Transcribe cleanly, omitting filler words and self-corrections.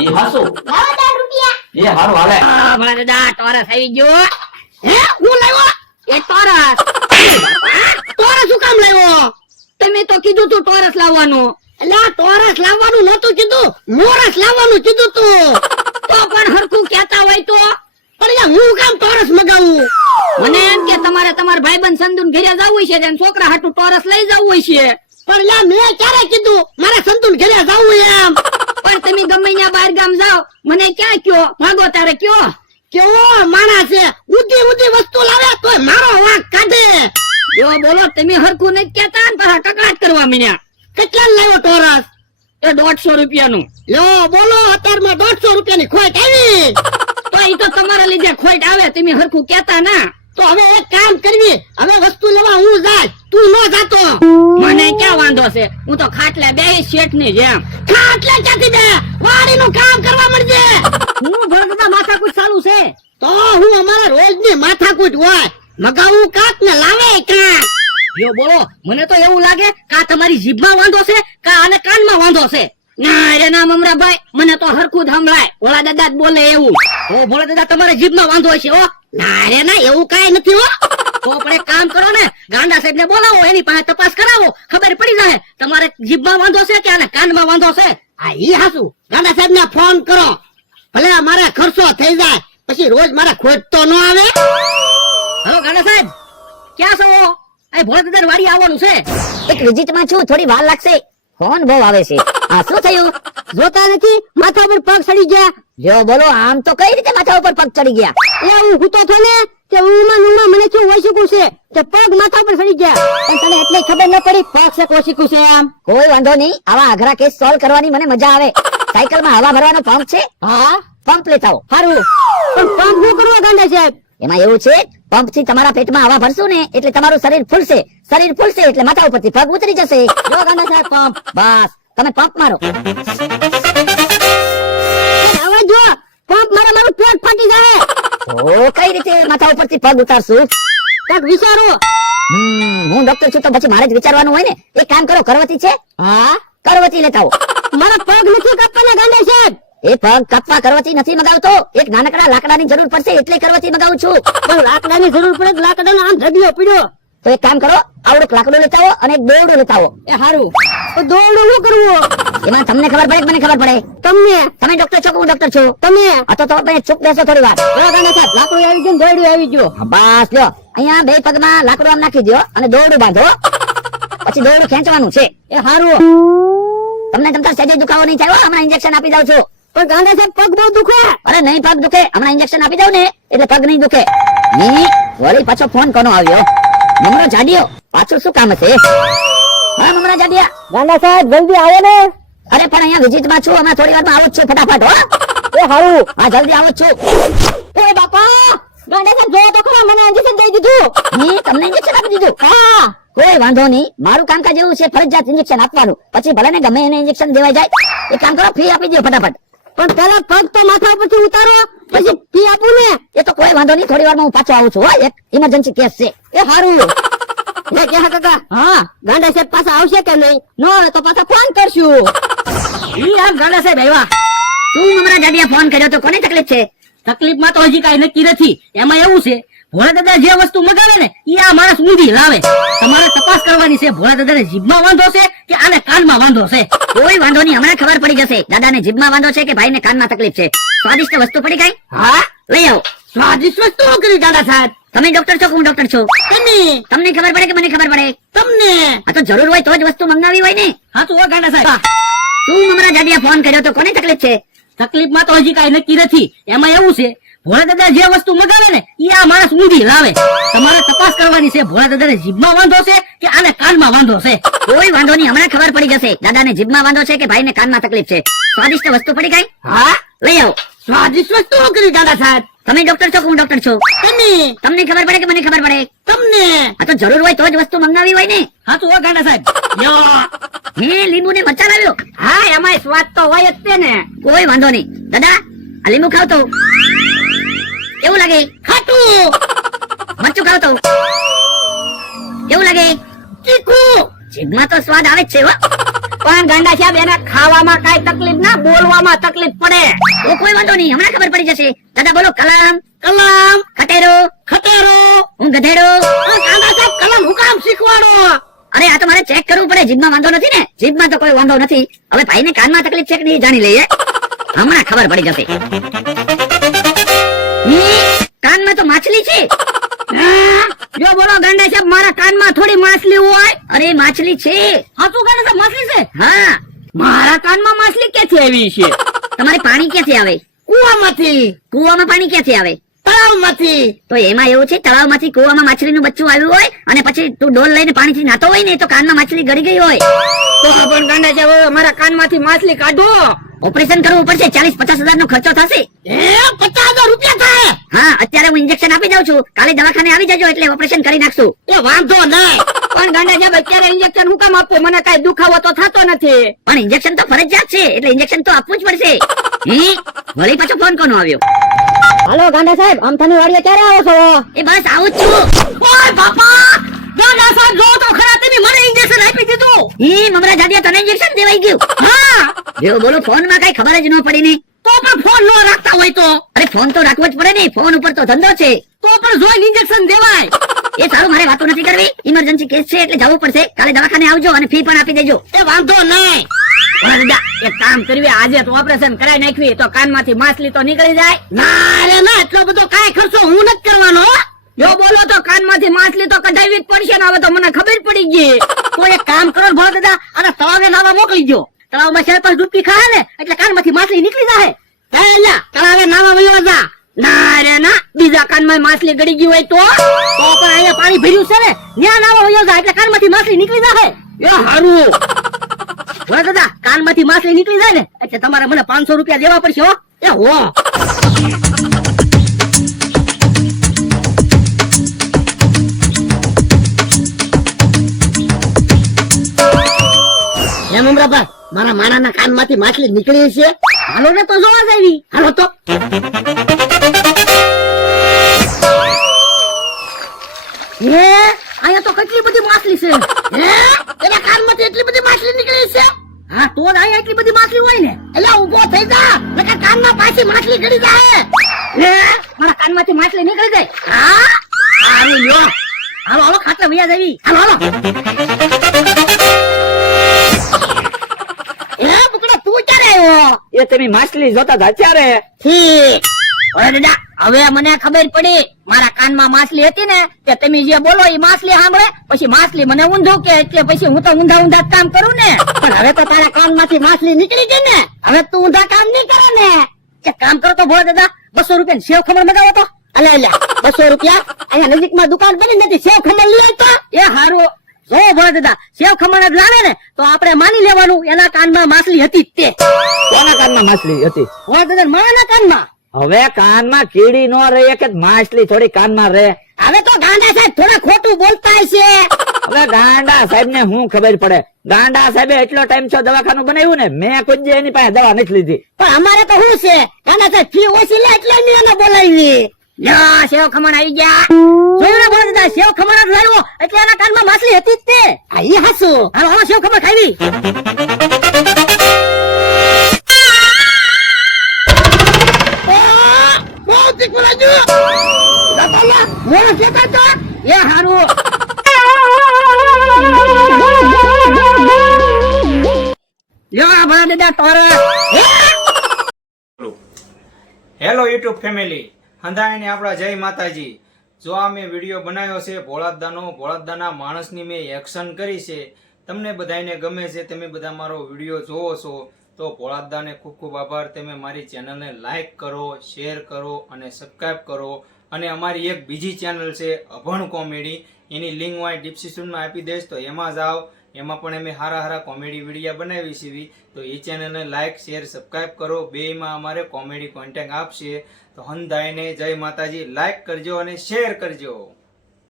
ઈ હાસુ લાવો 10 રૂપિયા. એ હારું હાલે. ભલા દાદા ટોરસ આવી ગયો. હે હું લાવ્યો એ ટોરસ. ટોરસ શું કામ લાવ્યો? તમે તો કીધું તું ટોરસ લાવવાનું. એટલે આ ટોરસ લાવવાનું નતું કીધું, મોરસ લાવવાનું કીધું તું. તો પણ હરખું કહેતા હોય તો. પણ યાર હું કામ ટોરસ મગાવું? મને એમ કે તમારે તમારા ભાઈબંધ સંદુન ઘરે જવું છે, તેમ છોકરા હાટુ ટોરસ લઈ જવું છે. પણ લા મેં ક્યારે કીધું મારે સંતુન ઘરે જવું એમ? પણ તમે ગમે ત્યાં બહાર ગામ જાઓ, મને ક્યાં કયો ભાગો તારે કયો. કેવો માણસ છે, ઉધી ઉધી વસ્તુ લાવે તોય મારો વાંક કાઢે. જો બોલો તમે હરખું નથી કહેતા ને પાછા કકડાટ કરવા માંડ્યા. કેટલા લાવ્યો ટોરસ? એ 150 રૂપિયાનું. લ્યો બોલો અત્યારમાં 150 રૂપિયાની ખોટ આવી. તો ઈ તો તમારા લીધે ખોટ આવે, તમે હરખું કહેતા ના. તો હવે એક કામ કરવી, હવે વસ્તુ લેવા હું જાય, તું ન જાતો. મને ક્યાં વાંધો છે, હું તો ખાટલે બેહી શેઠ ની જેમ. ખાટલે ક્યાંથી બે, વાડીનું કામ કરવા મળજે. હું ભરગદા માથાકૂટ ચાલુ છે. તો હું અમારા રોજની માથાકૂટ હોય, મગાવું કાક ને લાવે કાક. યો બોલો, મને તો એવું લાગે કા તમારી જીભમાં વાંધો છે કા આને કાનમાં વાંધો છે. ના રે ના મમરાભાઈ, મને તો હરખું જ સંભળાય. ભોળા દાદા જ બોલે એવું. ઓ ભોળા દાદા તમારે જીભમાં વાંધો છે હો. ના રે ના એવું કાઈ નથી હો. તો પણ એક કામ કરો ને, ગાંડા સાહેબ ને બોલાવો, એની પાસે તપાસ કરાવો, ખબર પડી જાય તમારે જીભમાં વાંધો છે કે આને કાનમાં વાંધો છે. હા ઈ હાસુ, ગાંડા સાહેબ ને ફોન કરો, ભલે મારે ખર્ચો થઈ જાય, પછી રોજ મારે ખોટ તો ન આવે. હેલો ગાંડા સાહેબ, ક્યાં છો? આ ભોળા દાદા વાડી આવવાનું છે. એક વિઝિટમાં છું, થોડી વાર લાગશે. ફોન બહુ આવે છે. આ શું થયું? જોતા નથી માથા ઉપર પગ ચડી ગયા. જો બોલો, આમ તો કઈ રીતે માથા ઉપર પગ ચડી ગયા? એ હું હૂતો થો ને તે ઊંઘમાં મને શું હોય શકું છે તે પગ માથા ઉપર ચડી ગયા. પણ તને એટલે ખબર ન પડી પગ છે કોશિકું છે આમ? કોઈ વાંધો નહીં, આવા અઘરા કેસ સોલ્વ કરવાની મને મજા આવે. સાયકલમાં હવા ભરવાનો પંપ છે? હા પંપ લેતા આવો. સારું, પણ પંપ શું કરવા ગાંડા સાહેબ? એમાં એવું છે, પંપ થી તમારા પેટમાં હવા ભરશું ને એટલે તમારું શરીર ફૂલશે. શરીર ફૂલશે એટલે માથા ઉપરથી પગ ઉતરી જશે. જો ગાંડા સાહેબ પંપ, બસ તમે પંપ મારો. હવે જો પંપ મારું પેટ ફાટી જાય. ઓ કઈ રીતે માથા ઉપરથી પગ ઉતારશું? કાક વિચારો. હું ડોક્ટર છું તો પછી મારે જ વિચારવાનું હોય ને. એક કામ કરો, કરવતી છે? હા કરવતી લેતા આવો. મારા પગ નથી કાપવાના ગાંડા સાહેબ. એ પગ કાપવા કરવતી નથી મગાવતો, એક નાનકડા લાકડાની જરૂર પડશે એટલે કરવતી મગાવું છું. પણ લાકડાની જરૂર પડે તો લાકડાનો આમ ઢગલો પડ્યો. તો એક કામ કરો, આવડું લાકડું લેતા આવો અને એક દોરડું લેતા આવો. એ હારું, તો દોડું શું કરવું? એમાં તમને ખબર પડે કે મને ખબર પડે? તમને. તમે ડોક્ટર છો કે હું ડોક્ટર છું? તમે. તો તમે ચૂપ બેસો થોડી વાર. ગાંડા સાહેબ લાકડું આવી ગયું, દોડું આવી ગયો. બસ લ્યો, અહીંયા બે પગમાં લાકડું આમ નાખી દો અને દોરડું બાંધો, પછી દોરડું ખેંચવાનું છે. એ હારું. તમને તમતા સહેજે દુખાવો નહીં થાય, હમણાં ઇન્જેક્શન આપી દઉં છું. પણ ગાંડા સાહેબ પગ બહુ દુખે. અરે નહીં પગ દુખે, હમણાં ઇન્જેક્શન આપી દઉં ને એટલે પગ નહીં દુખે. વળી પાછો ફોન કોનો આવ્યો? મમરો જાડિયો, પાછું શું કામ છે? હા મમરા જાડિયા. ગાંડા સાહેબ જલ્દી આવો ને. અરે પણ અહીંયા વિઝિટમાં છું, હમણાં થોડી વારમાં આવું જ છું, ફટાફટ હો. એ હારું. હા જલ્દી આવું જ છું. ઓય બાપા, ગાંડા સાહેબ જોવો તો ખરા, મને ઇન્જેક્શન દઈ દીધું. તમને ઇન્જેક્શન આપી દીધું? હા. કોઈ વાંધો નહીં, મારું કામકાજ એવું છે, ફરજિયાત ઇન્જેક્શન આપવાનું. પછી ભલે ને ગમે એને ઇન્જેક્શન દેવાઈ જાય. એક કામ કરો, ફી આપી દો ફટાફટ. પણ પેલા પગ તો માથા ઉપરથી ઉતારો, પછી ફી આપું ને. એ તો કોઈ વાંધો નહીં, થોડી વારમાં હું પાછો આવું છું. એક ઇમરજન્સી કેસ છે. એ હારું. લે કે કાકા. હા, ગાંડા સાહેબ પાછા આવશે કે નહીં? નો આવે તો પાછા ફોન કરશું. ઈ આમ ગાંડા સાહેબ આવ્યા. તું મમરા જાડિયા ફોન કર્યો તો કોને તકલીફ છે? તકલીફમાં તો હજી કઈ નક્કી નથી. એમાં એવું છે, ભોળા દાદા જે વસ્તુ મગાવે ને ઈ આ માણસ ઊંધી લાવે. તમારે તપાસ કરવાની છે, ભોળા દાદાને જીભમાં વાંધો છે કે આને કાનમાં વાંધો છે. કોઈ વાંધો નહીં, હમણાં ખબર પડી જશે દાદાને જીભમાં વાંધો છે કે ભાઈને કાનમાં તકલીફ છે. સ્વાદિષ્ટ વસ્તુ પડી ગઈ? હા લઈ આવો. સ્વાદિષ્ટ વસ્તુ કરી ગાંડા સાહેબ. તમે ડોક્ટર છો કે હું ડોક્ટર છું? તમે. તમને ખબર પડે કે મને ખબર પડે? તમને. આ તો જરૂર હોય તો જ વસ્તુ મંગાવી હોય ને. હા તો ગાંડા સાહેબ. તું મમરા જાડિયા ફોન કર્યો તો કોને તકલીફ છે? તકલીફમાં તો હજી કઈ નક્કી નથી. એમાં એવું છે, ભોળા દાદા જે વસ્તુ મગાવે ને ઈ આ માણસ ઊંધી લાવે. તમારે તપાસ કરવાની છે, ભોળા દાદાને જીભમાં વાંધો છે કે આને કાનમાં વાંધો છે. કોઈ વાંધો નહીં, હમણાં ખબર પડી જશે દાદાને જીભમાં વાંધો છે કે ભાઈને કાનમાં તકલીફ છે. સ્વાદિષ્ટ વસ્તુ પડી ગઈ? હા. લઈ આવો. સ્વાદિષ્ટ વસ્તુ કરી ગાંડા સાહેબ. તમે ડોક્ટર છો કે હું ડોક્ટર છું? તમે. તમને ખબર પડે કે મને ખબર પડે? તમને. આ તો જરૂર હોય તો જ વસ્તુ મંગાવી હોય ને. હા તો ગાંડા સાહેબ. હે લીંબુ ને મરચાં લાવ્યો? હા એમાં સ્વાદ તો હોય જ તે ને. કોઈ વાંધો નહીં. દાદા આ લીંબુ ખાવ તો કેવું લાગે? ખાટું. મરચું ખાવ તો કેવું લાગે? ચીકુ. જીભમાં તો સ્વાદ આવે જ છે હો. પણ ગાંડા સાહેબ એને ખાવામાં કાંઈ તકલીફ ના, બોલવામાં તકલીફ પડે. તો કોઈ વાંધો નહીં, હમણાં ખબર પડી જશે. દાદા બોલો કલમ, કલમ, ખટેરો, ખટેરો. હું ગધેડો. ગાંડા સાહેબ કલમ હું કામ શીખવાડો? અરે આ તો મારે ચેક કરવું પડે, જીભમાં વાંધો નથી ને? જીભમાં તો કોઈ વાંધો નથી. હવે ભાઈને કાનમાં તકલીફ છે કે નહીં જાણી લઈએ, હમણાં ખબર પડી જશે. કાનમાં તો માછલી છે. હા, જો બોલો ગાંડા સાહેબ, મારા કાનમાં થોડી માછલી હોય? અરે માછલી છે. હાચું ગાંડા સાહેબ, માછલી છે? હા, મારા કાનમાં માછલી ક્યાંથી આવી છે? તમારે પાણી ક્યાંથી આવે? કુવામાંથી. કુવામાં પાણી ક્યાંથી આવે? તળાવમાંથી. તો એમાં એવું છે, તળાવમાંથી કુવામાં માછલીનું બચ્ચું આવ્યું હોય અને પછી તું ડોલ લઈને પાણીથી નાતો હોય ને, તો કાનમાં માછલી ગળી ગઈ હોય. તો પણ ગાંડા સાહેબ, હવે મારા કાનમાંથી માછલી કાઢો. ઓપરેશન કરવું પડશે, 40-50 હજારનો ખર્ચો થશે. એ 50,000 રૂપિયા થાય? હા, અત્યારે હું ઇન્જેક્શન આપી દઉં છું, કાલે દવાખાને આવી જજો એટલે ઓપરેશન કરી નાખશું. એ વાંધો નહીં. પણ ગાંડા સાહેબ, અત્યારે ઇન્જેક્શન હું કામ આપવું? મને કાંઈ દુખાવો તો થતો નથી. પણ ઇન્જેક્શન તો ફરજિયાત છે, એટલે ઇન્જેક્શન તો આપવું જ પડશે. વળી પાછો ફોન કોનો આવ્યો? હાલો ગાંડા સાહેબ, આમથાની વાડીએ ક્યારે આવો છો? એ બસ આવું જ છું. ઓય બાપા, ગાંડા સાહેબ જો તો ખરા, તમે મને ઇન્જેક્શન આપી દીધું. મમરા જાડિયા, તને ઇન્જેક્શન દેવાઈ ગયું? હા, જો બોલો, ફોન માં કઈ ખબર જ ન પડી ને. તો પણ ફોન ન રાખતા હોય તો? અરે ફોન તો રાખવો જ પડે ને, ફોન ઉપર તો ધંધો છે. તો પણ જોઈને ઇન્જેક્શન દેવાય. એ સારું, મારે વાતો નથી કરવી, ઇમરજન્સી કેસ છે એટલે જવું પડશે. કાલે દવાખાને આવજો અને ફી પણ આપી દેજો. એ વાંધો નહીં. દાદા એક કામ કરવી, આજે તો ઓપરેશન કરાવી નાખવી, તો કાનમાંથી માછલી તો નીકળી જાય. ના રે ના, એટલો બધો કાંઈ ખર્ચો હું નથી કરવાનો. જો બોલો તો કાનમાંથી માછલી તો કઢાવી જ પડશે ને. હવે તો મને ખબર પડી ગઈ. તો એક કામ કરો ભોળા દાદા, અને તળાવે નાવા મોકલી દો. તળાવમાં 4-5 ડૂબકી ખાય ને એટલે કાનમાંથી માછલી નીકળી જાય. એલા તળાવે નાવા વયો જા. ના રે ના, બીજા કાનમાં માછલી ગળી ગઈ હોય તો પણ અહીંયા પાણી ભર્યું છે ને, ત્યાં નાવા વયો જા એટલે કાનમાંથી માછલી નીકળી જાય. એ હારું ભોળા દાદા, કાનમાંથી માછલી નીકળી જાય ને એટલે તમારે મને 500 રૂપિયા દેવા પડશે હો. એ હો એમ ઉમરાભાઈ, મારા માણાના કાનમાંથી માછલી નીકળી છે. હાલો ને તો જોવા જાવી. હાલો તો. અહીંયા તો કેટલી બધી માછલી છે. એના કાનમાંથી એટલી બધી માછલી નીકળી છે? હા, તો જ અહીંયા એટલી બધી માછલી હોય ને. એટલે ઊભો થઈ જા, નકર કાનમાં પાછી માછલી ગળી જાય. મારા કાનમાંથી માછલી નીકળી જાય. હા, હાલો લ્યો. હાલો હાલો, ખાટલે વયા જાવી. હાલો હાલો. એ તમે માછલી જોતા હતા ત્યારે? દાદા, હવે મને ખબર પડી, મારા કાનમાં માછલી હતી ને તે તમે જે બોલો એ માછલી સાંભળે, પછી માછલી મને ઊંધું કે, એટલે પછી હું તો ઊંધા ઊંધા કામ કરું ને. પણ હવે તો તારા કાનમાંથી માછલી નીકળી ગઈ ને, હવે તું ઊંધા કામ નહીં કરે ને. એક કામ કરો તો ભોળા દાદા, 200 રૂપિયા સેવ ખમણ મગાવો તો. અલ્યા 200 રૂપિયા, અહીંયા નજીકમાં દુકાન બની નથી, સેવ ખમણ લઈ આવતો. એ હારું. જો ભોળા દાદા, સેવ ખમણ જ લાવે ને તો આપણે માની લેવાનું એના કાનમાં માછલી હતી જ તે. કોના કાનમાં માછલી હતી? ભોળા દાદા મારા કાનમાં. હવે કાનમાં કીડી નો રહે કે માછલી થોડી કાનમાં રહે? હવે તો ગાંડા સાહેબ થોડા ખોટું બોલતા છે. હવે ગાંડા સાહેબ ને હું ખબર પડે? ગાંડા સાહેબે એટલો ટાઈમ છો દવાખાનું બનાવ્યું ને, મેં કોઈ દી એની પાસે દવા નથી લીધી. પણ અમારે તો શું છે, ગાંડા સાહેબ ફી ઓછી લે એટલે મેં એને બોલાવી. લ્યો સેવ ખમણ આવી ગયા. જોયું ને ભોળા દાદા, સેવ ખમણ જ લાવ્યો એટલે એના કાનમાં માછલી હતી જ તે. આ ઈ હાસું. હાલો હાલો, સેવ ખમણ ખાવી. એ હારું. લ્યો આ ભોળા દાદા ટોરસ. હેલો યુટ્યુબ ફેમિલી, હંધાઈને આપણા જય માતાજી. જો આ મેં વિડીયો બનાવ્યો છે ભોળાદાના માણસની મેં એક્શન કરી છે, તમને બધાને ગમે છે, તમે બધા મારો વિડીયો જોવો છો, તો ભોળાદાને ખૂબ ખૂબ આભાર. તમે મારી ચેનલને લાઈક કરો, શેર કરો અને સબસ્ક્રાઈબ કરો. અને અમારી એક બીજી ચેનલ છે અભણ કોમેડી, એની લિંક હું ડિસ્ક્રિપ્શનમાં આપી દઈશ, તો એમાં જાઓ. એમાં પણ અમે હારા કોમેડી વિડીયો બનાવી છીએ, તો એ ચેનલને લાઈક શેર સબસ્ક્રાઈબ કરો. બેયમાં અમારે કોમેડી કોન્ટેન્ટ આપશે. તો હંધાઈને જય માતાજી, લાઈક કરજો અને શેર કરજો.